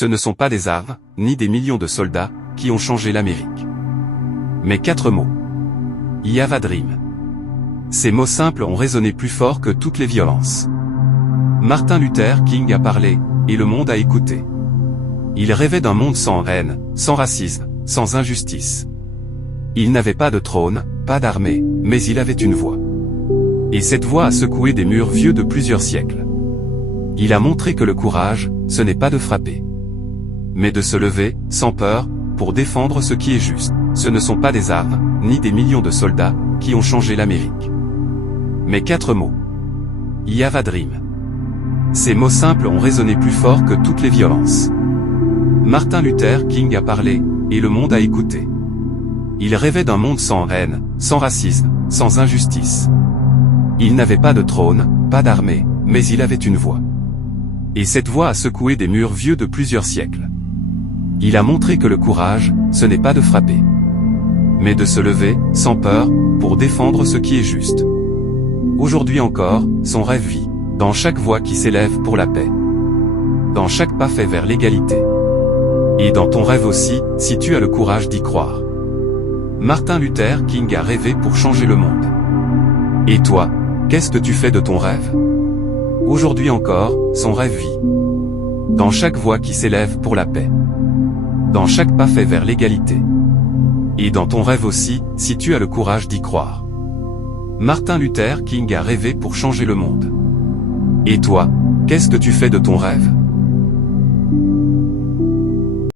ce ne sont pas des armes, ni des millions de soldats, qui ont changé l'Amérique. Mais 4 mots. I have a dream. Ces mots simples ont résonné plus fort que toutes les violences. Martin Luther King a parlé, et le monde a écouté. Il rêvait d'un monde sans haine, sans racisme, sans injustice. Il n'avait pas de trône, pas d'armée, mais il avait une voix. Et cette voix a secoué des murs vieux de plusieurs siècles. Il a montré que le courage, ce n'est pas de frapper, mais de se lever, sans peur, pour défendre ce qui est juste. Ce ne sont pas des armes, ni des millions de soldats, qui ont changé l'Amérique. Mais 4 mots. I have a dream. Ces mots simples ont résonné plus fort que toutes les violences. Martin Luther King a parlé, et le monde a écouté. Il rêvait d'un monde sans haine, sans racisme, sans injustice. Il n'avait pas de trône, pas d'armée, mais il avait une voix. Et cette voix a secoué des murs vieux de plusieurs siècles. Il a montré que le courage, ce n'est pas de frapper, mais de se lever, sans peur, pour défendre ce qui est juste. Aujourd'hui encore, son rêve vit, dans chaque voix qui s'élève pour la paix, dans chaque pas fait vers l'égalité. Et dans ton rêve aussi, si tu as le courage d'y croire. Martin Luther King a rêvé pour changer le monde. Et toi, qu'est-ce que tu fais de ton rêve? Aujourd'hui encore, son rêve vit, dans chaque voix qui s'élève pour la paix, dans chaque pas fait vers l'égalité. Et dans ton rêve aussi, si tu as le courage d'y croire. Martin Luther King a rêvé pour changer le monde. Et toi, qu'est-ce que tu fais de ton rêve?